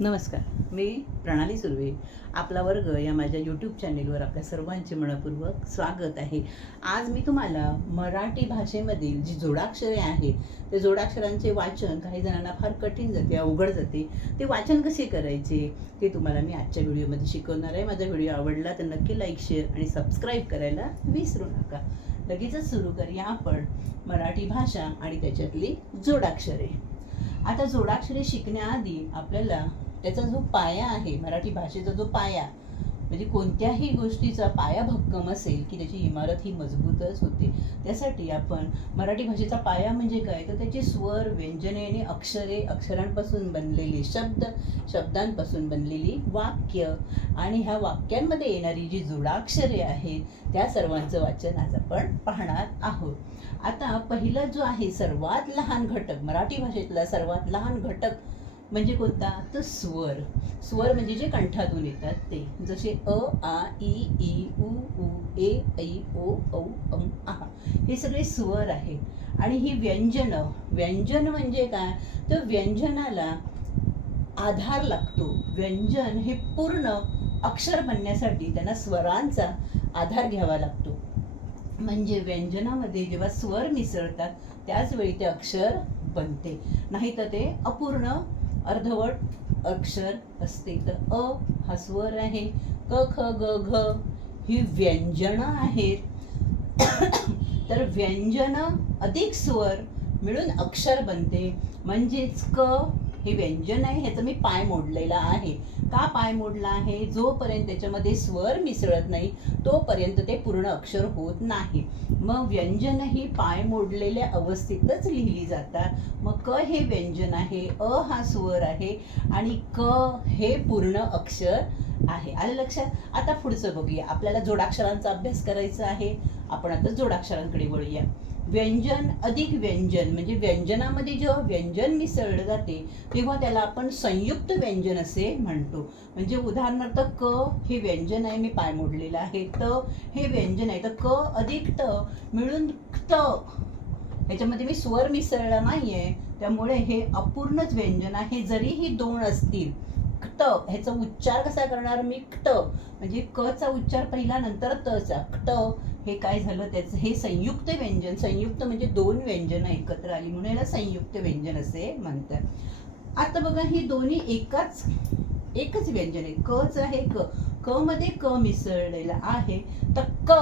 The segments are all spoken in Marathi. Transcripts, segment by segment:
नमस्कार. मी प्रणाली सुर्वे. आपला वर्ग या माझ्या यूट्यूब चॅनेलवर आपल्या सर्वांचे मनपूर्वक स्वागत आहे. आज मी तुम्हाला मराठी भाषेमधील जी जोडाक्षरे आहेत ते जोडाक्षरांचे वाचन काही जणांना फार कठीण जाते अवघड जाते. ते वाचन कसे करायचे ते तुम्हाला मी आजच्या व्हिडिओमध्ये शिकवणार आहे. माझा व्हिडिओ आवडला तर नक्की लाईक शेअर आणि सबस्क्राईब करायला विसरू नका. लगेचच सुरू करूया आपण मराठी भाषा आणि त्याच्यातली जोडाक्षरे. आता जोडाक्षरे शिकण्याआधी आपल्याला त्याचा जो पाया आहे मराठी भाषेचा जो पाया म्हणजे कोणत्याही गोष्टीचा पाया भक्कम असेल की त्याची इमारत ही मजबूतच होते. त्यासाठी आपण मराठी भाषेचा पाया म्हणजे काय? तर त्याचे स्वर व्यंजने आणि अक्षरे अक्षरांपासून बनलेले शब्द शब्दांपासून बनलेली वाक्य आणि ह्या वाक्यांमध्ये येणारी जी जोडाक्षरे आहेत त्या सर्वांचं वाचन आज आपण पाहणार आहोत. आता पहिला जो आहे सर्वात लहान घटक मराठी भाषेतला सर्वात लहान घटक म्हणजे कोणता? तर स्वर. स्वर म्हणजे जे कंठातून येतात ते. जसे अ आ इ ई उ उ ए ऐ ओ औ अम आ. हे सगळे स्वर आहेत. आणि ही व्यंजनं व्यंजन म्हणजे काय? तर व्यंजनाला आधार लागतो. व्यंजन हे पूर्ण अक्षर बनण्यासाठी त्यांना स्वरांचा आधार घ्यावा लागतो. म्हणजे व्यंजनामध्ये जेव्हा स्वर मिसळतात त्याच वेळी ते अक्षर बनते. नाही तर ते अपूर्ण अर्धवट अक्षर असते. तर अ हा स्वर आहे. क ख ग घ ही व्यंजनं आहेत. तर व्यंजन अधिक स्वर मिळून अक्षर बनते. म्हणजेच क हे व्यंजन आहे ह्याचं मी पाय मोडलेला आहे. का पाय मोडला आहे? जोपर्यंत त्याच्यामध्ये स्वर मिसळत नाही तोपर्यंत ते पूर्ण अक्षर होत नाही. मग व्यंजन ही पाय मोडलेल्या अवस्थेतच लिहिली जातात. मग क हे व्यंजन आहे अ हा स्वर आहे आणि क हे पूर्ण अक्षर आहे. आलं लक्षात? आता पुढचं बघूया. आपल्याला जोडाक्षरांचा अभ्यास करायचा आहे. आपण आता जोडाक्षरांकडे वळूया. व्यंजन अधिक व्यंजन. म्हणजे व्यंजनामध्ये जेव्हा व्यंजन मिसळलं जाते तेव्हा त्याला आपण संयुक्त व्यंजन असे म्हणतो. म्हणजे उदाहरणार्थ क हे व्यंजन आहे मी पाय मोडलेलं आहे. त हे व्यंजन आहे. तर क अधिक ट मिळून त. याच्यामध्ये मी स्वर मिसळला नाहीये. त्यामुळे हे अपूर्णच व्यंजन आहे. जरी ही दोन असतील क्त ह्याचा उच्चार कसा करणार मी? क्त. म्हणजे क चा उच्चार पहिला नंतर तचा चा. क्त हे काय झालं त्याचं? हे संयुक्त व्यंजन संयुक्त म्हणजे दोन व्यंजन एकत्र आली म्हणून याला संयुक्त व्यंजन असे म्हणतात. आता बघा ही दोन्ही एकाच एकच व्यंजन आहे. कच आहे क. क मध्ये क मिसळलेला आहे. तर क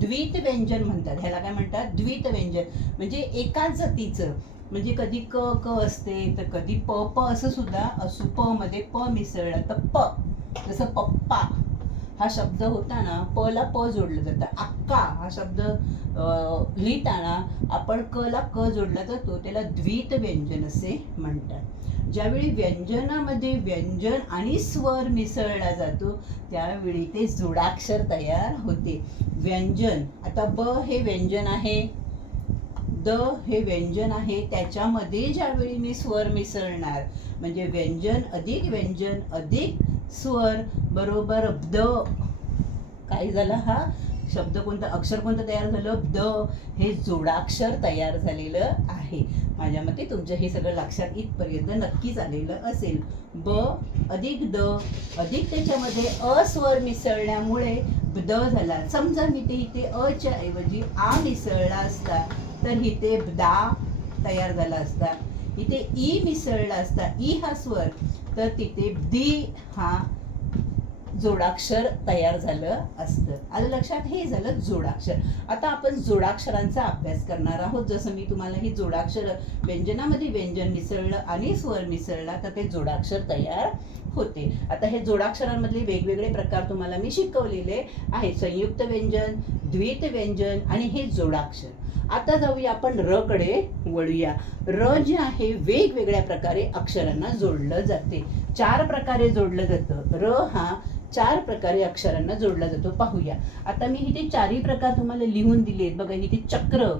द्वित व्यंजन म्हणतात. ह्याला काय म्हणतात? द्वित व्यंजन. म्हणजे एकाच जातीचं. म्हणजे कधी क क असते तर कधी प प असं सुद्धा असू. प मध्ये प मिसळलं तर प. जसं पप्पा. हा शब्द होताना प ला प जोडलं जातं. अक्का हा शब्द लिहिताना आपण क ला क जोडला जातो. त्याला द्वित व्यंजन असे म्हणतात. ज्यावेळी व्यंजनामध्ये व्यंजन आणि स्वर मिसळला जातो त्यावेळी ते जोडाक्षर तयार होते. व्यंजन आता ब हे व्यंजन आहे द हे व्यंजन आहे त्याच्यामध्ये ज्यावेळी मी स्वर मिसळणार म्हणजे व्यंजन अधिक व्यंजन अधिक स्वर बरोबर द काय झालं हा शब्द कोणतं अक्षर कोणतं तयार झालं? द हे जोडाक्षर तयार झालेलं आहे. माझ्या मते तुमच्या हे सगळं लक्षात इथपर्यंत नक्कीच आलेलं असेल. ब अधिक द अधिक त्याच्यामध्ये अस्वर मिसळल्यामुळे द झाला. समजा मी ते इथे अच्या ऐवजी आ मिसळला असता तर इथे दा तयार झाला असता. इथे ई मिसळला असता. ई हा स्वर. तर तिथे दी हा जोडाक्षर तयार झालं असतं. आलं लक्षात? हे झालं जोडाक्षर. आता आपण जोडाक्षरांचा अभ्यास करणार आहोत. जसं मी तुम्हाला ही जोडाक्षर व्यंजनामध्ये व्यंजन मिसळलं आणि स्वर मिसळला तर ते जोडाक्षर तयार होते. आता हे जोडाक्षरांमधले वेगवेगळे प्रकार तुम्हाला मी शिकवलेले आहेत. संयुक्त व्यंजन द्वित व्यंजन आणि हे जोडाक्षर. आता जाऊया आपण र कडे वळूया. र जे आहे वेगवेगळ्या प्रकारे अक्षरांना जोडलं जाते. चार प्रकारे जोडलं जातं. र हा चार प्रकारे अक्षरांना जोडला जातो. पाहूया. आता मी इथे चारही प्रकार तुम्हाला लिहून दिले आहेत बघा इथे चक्र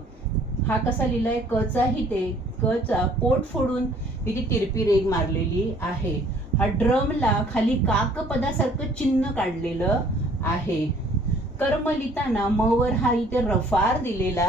हा कसा लिहिलाय? कचाही ते कचा पोट फोडून इथे तिरपी रेग मारलेली आहे. हा ड्रमला खाली काकपदासारखं चिन्ह काढलेलं आहे. कर्म लिहिताना मवर हा इथे रफार दिलेला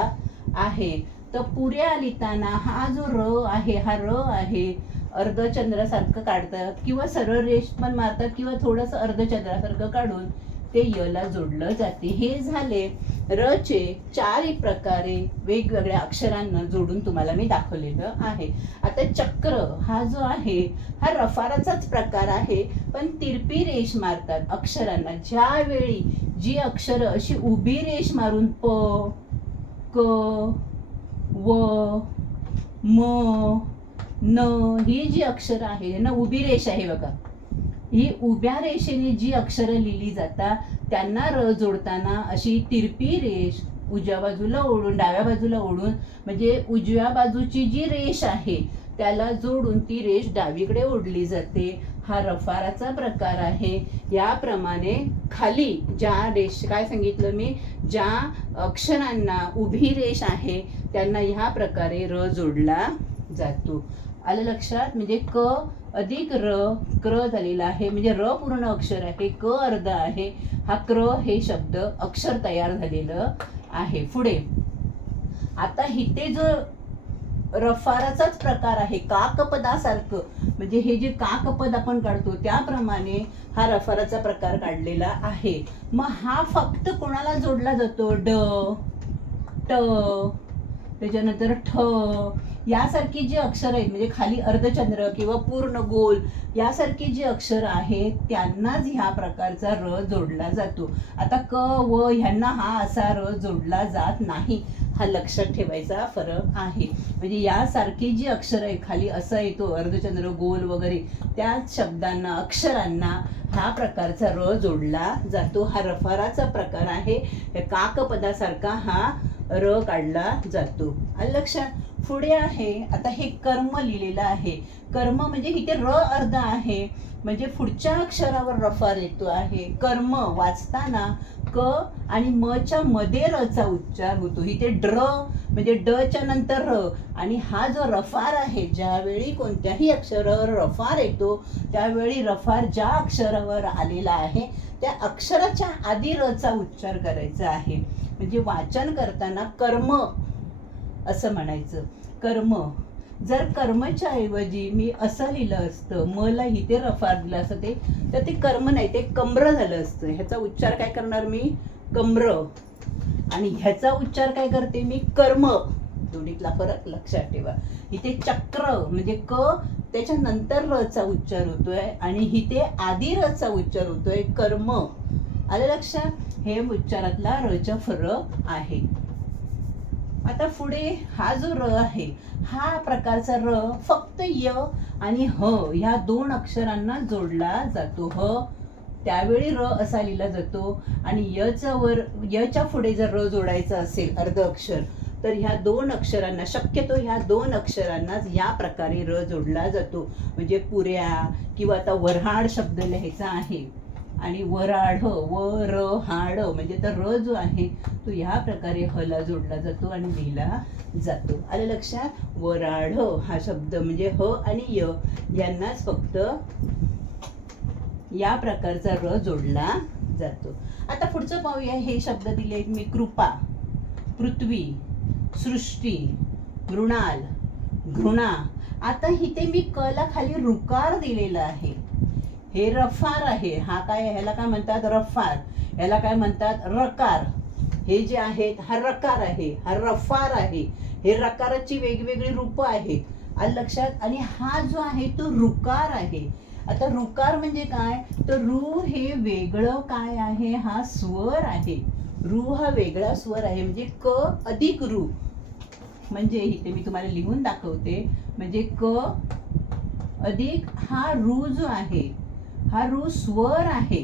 आहे. तर पुऱ्या लिहिताना हा जो र आहे हा र आहे अर्धचंद्रासारखं काढतात किंवा सरळ रेष पण मारतात किंवा थोडंसं अर्धचंद्रासारखं काढून ते यला जोडलं जाते. हे झाले रचे चारही प्रकारे वेगवेगळ्या अक्षरांना जोडून तुम्हाला मी दाखवलेलं आहे. आता चक्र हा जो आहे हा रफाराचाच प्रकार आहे पण तिरपी रेष मारतात अक्षरांना. ज्यावेळी जी अक्षरं अशी उभी रेष मारून प क व म न ही जी अक्षरं आहे ना उभी रेष आहे बघा. ही उभ्या रेषेने जी अक्षरं लिहिली जातात त्यांना र जोडताना अशी तिरपी रेष उजव्या बाजूला ओढून डाव्या बाजूला ओढून म्हणजे उजव्या बाजूची जी रेष आहे त्याला जोडून ती रेष डावीकडे ओढली जाते. हा रफाराचा प्रकार आहे. याप्रमाणे खाली ज्या रेष काय सांगितलं मी? ज्या अक्षरांना उभी रेष आहे त्यांना ह्या प्रकारे र जोडला जातो. आलं लक्षात? म्हणजे क अधिक र क्र झालेला आहे. म्हणजे र पूर्ण अक्षर आहे. क अर्ध आहे. हा क्र हे शब्द अक्षर तयार झालेलं आहे. पुढे. आता इथे जो रफाराचाच प्रकार आहे काकपदासारखं. म्हणजे हे जे काकपद आपण काढतो त्याप्रमाणे हा रफाराचा प्रकार काढलेला आहे. मग हा फक्त कोणाला जोडला जातो? ड. ट. त्याच्यानंतर ठ यासारखी जी अक्षर आहेत म्हणजे खाली अर्धचंद्र किंवा पूर्ण गोल यासारखी जी अक्षर आहेत त्यांनाच ह्या प्रकारचा र जोडला जातो. आता क व ह्यांना हा असा र जोडला जात नाही. हा लक्षात ठेवायचा फरक आहे. म्हणजे यासारखी जी अक्षर आहे खाली असं येतो अर्धचंद्र गोल वगैरे त्या शब्दांना अक्षरांना हा प्रकारचा र जोडला जातो. हा रफाराचा प्रकार आहे. काकपदासारखा हा र काढला जातो. लक्षात पुढे आहे आता हे कर्म लिहिलेलं आहे. कर्म म्हणजे इथे र अर्ध आहे. म्हणजे पुढच्या अक्षरावर रफार येतो आहे. कर्म वाचताना क आणि म च्या मध्ये रचा उच्चार होतो. इथे ड्र म्हणजे ड च्या नंतर र. आणि हा जो रफार आहे ज्यावेळी कोणत्याही अक्षरावर रफार येतो त्यावेळी रफार ज्या अक्षरावर आलेला आहे त्या अक्षराच्या आधी रचा उच्चार करायचा आहे. म्हणजे वाचन करताना कर्म असं म्हणायचं. कर्म. जर कर्मच्या ऐवजी मी असं लिहिलं असतं मला इथे रफार दिलं असतं ते तर ते कर्म नाही ते कम्र झालं असतं. ह्याचा उच्चार काय करणार मी? कम्र. आणि ह्याचा उच्चार काय करते मी? कर्म. दोन्हीतला फरक लक्षात ठेवा. इथे चक्र म्हणजे क त्याच्यानंतर रचा उच्चार होतोय आणि इथे आधी रचा उच्चार होतोय कर्म. आलं लक्षात हे उच्चारातला रचा फरक आहे. आता पुढे हा जो र आहे हा प्रकारचा र फक्त य आणि ह ह्या दोन अक्षरांना जोडला जातो. ह त्यावेळी र असा लिहिला जातो आणि यचा वर यच्या पुढे जर र जोडायचा असेल अर्ध अक्षर तर ह्या दोन अक्षरांना शक्यतो ह्या दोन अक्षरांनाच या प्रकारे र जोडला जातो. म्हणजे पुऱ्या किंवा आता वऱ्हाड शब्द लिहायचा आहे. आणि वराढ व र हाड म्हणजे तर र जो आहे तो ह्या प्रकारे हला जोडला जातो आणि लिहिला जातो. आलं लक्षात? वराढ हा शब्द म्हणजे ह आणि य. यांनाच फक्त या प्रकारचा र जोडला जातो. आता पुढचं पाहूया. हे शब्द दिले आहेत मी. कृपा पृथ्वी सृष्टी मृणाल घृणा. आता इथे मी कला खाली रुकार दिलेला आहे. हे रफार आहे. हा काय ह्याला काय म्हणतात? रफार. ह्याला काय म्हणतात? रकार. हे जे आहेत हा रकार आहे. हा रफार आहे. हे रकाराची वेगवेगळी रूपं आहेत. आणि लक्षात आणि हा जो आहे तो रुकार आहे. आता रुकार म्हणजे काय? तर रू हे वेगळं काय आहे? हा स्वर आहे. रू हा वेगळा स्वर आहे. म्हणजे क अधिक रू. म्हणजे इथे मी तुम्हाला लिहून दाखवते. म्हणजे क अधिक हा रू जो आहे हा रू स्वर आहे.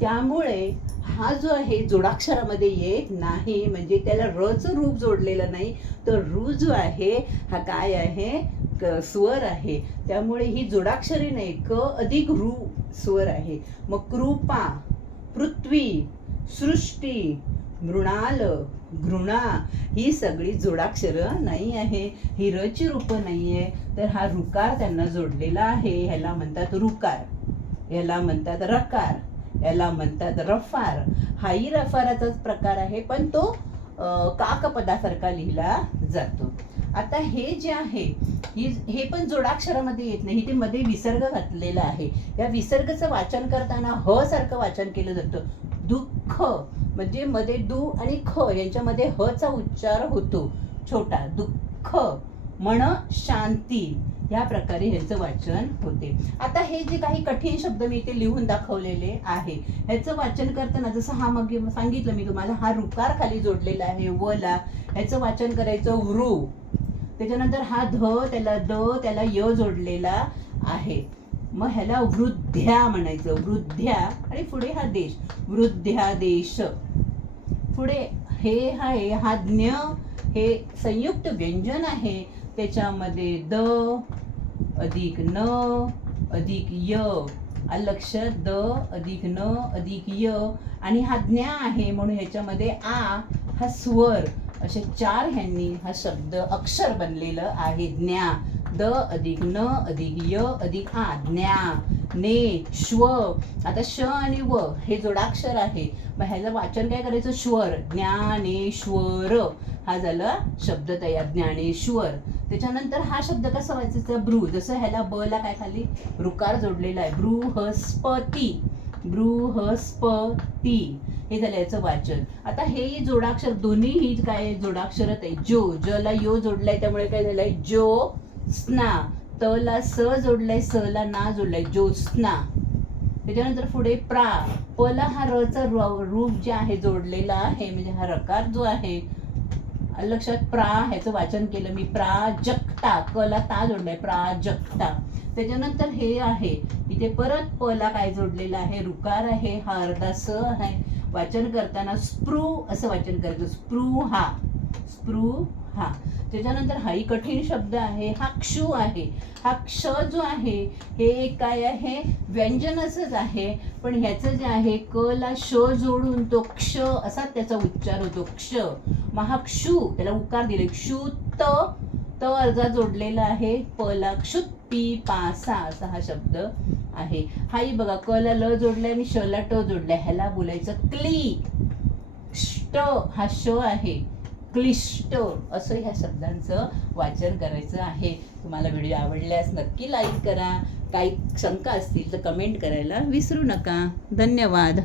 त्यामुळे हा जो आहे जोडाक्षरामध्ये येत नाही. म्हणजे त्याला रचं रूप जोडलेलं नाही. तर रू जो आहे हा काय आहे? क स्वर आहे. त्यामुळे ही जोडाक्षरी नाही क अधिक रू स्वर आहे. मग कृपा पृथ्वी सृष्टी मृणाल घृणा ही सगळी जोडाक्षरं नाही आहे. ही रची रूपं नाही आहे तर हा रुकार त्यांना जोडलेला आहे. ह्याला म्हणतात रुकार याला म्हणतात रकार. याला म्हणतात रफार. हाही रफाराचाच प्रकार आहे पण तो काकपदासारखा लिहिला जातो. आता हे जे आहे ही हे पण जोडाक्षरामध्ये येत नाही. ते मध्ये विसर्ग घातलेला आहे. या विसर्गाचं वाचन करताना ह सारखं वाचन केलं जातं. दुःख. म्हणजे मध्ये दु आणि ख यांच्यामध्ये ह चा उच्चार होतो. छोटा दुःख मन शांती या प्रकारे ह्याचं वाचन होते. आता हे जे काही कठीण शब्द मी इथे लिहून दाखवलेले आहे ह्याचं वाचन करताना जसं हा मग सांगितलं मी तुम्हाला हा रुकार खाली जोडलेला आहे वला ह्याचं वाचन करायचं वृ. त्याच्यानंतर हा ध त्याला द त्याला य जोडलेला आहे. मग ह्याला वृद्ध्या म्हणायचं वृद्ध्या. आणि पुढे हा देश वृद्ध्या देश पुढे हे आहे हा ज्ञ हे संयुक्त व्यंजन आहे. त्याच्यामध्ये द अधिक न अधिक य लक्ष द अधिक न अधिक य. आणि हा ज्ञा आहे म्हणून ह्याच्यामध्ये आ हा स्वर असे चार ह्यांनी हा शब्द अक्षर बनलेलं आहे. ज्ञा द अधिक न अधिक य अधिक आ ज्ञा. ने श्व. आता श आणि व हे जोडाक्षर आहे. मग ह्याचं वाचन काय करायचं? श्वर. ज्ञानेश्वर. हा झाला शब्द तयार. ज्ञानेश्वर. त्याच्यानंतर हा शब्द कसा वाचायचा? ब्रू जसं ह्याला ब ला काय खाली? रुकार जोडलेला आहे. बृहस्पती. बृहस्पती. हे झालं याचं वाचन. आता हे जोडाक्षर दोन्ही ही काय जोडाक्षरच आहे. जो ज ला यो जोडलाय त्यामुळे काय झालंय? जो स्ना. त ला स जोडलाय स ला ना जोडलाय ज्योत्स्ना. त्याच्यानंतर पुढे प्रा. पला हा र चा रूप जे आहे जोडलेला आहे म्हणजे हा रकार जो आहे लक्षात प्रा ह्याचं वाचन केलं मी. प्राजक्ता. कला ता जोडलाय प्राजक्ता. त्याच्यानंतर हे आहे इथे परत पला काय जोडलेला आहे रुकार आहे हा अर्धा स आहे. वाचन करताना स्प्रू असं वाचन करायचं स्प्रू हा स्प्रू हा त्याच्यानंतर हाही कठीण शब्द आहे हा क्षू आहे. हा क्ष जो आहे हे काय आहे? व्यंजनाचंच आहे. पण ह्याचं जे आहे क ला श जोडून तो क्ष असा त्याचा उच्चार होतो. क्ष. मग हा क्षू त्याला उकार दिले. क्षू त त अर्धा जोडलेला आहे. प ला क्षुत्पी पासा असा हा शब्द आहे. हाही बघा क ला ल जोडलाय आणि श ला ट जोडलाय. ह्याला बोलायचं क्ली. ष्ट हा श आहे. क्लिष्ट असं ह्या शब्दांचं वाचन करायचं आहे. तुम्हाला व्हिडिओ आवडल्यास नक्की लाईक करा. काही शंका असतील तर कमेंट करायला विसरू नका. धन्यवाद.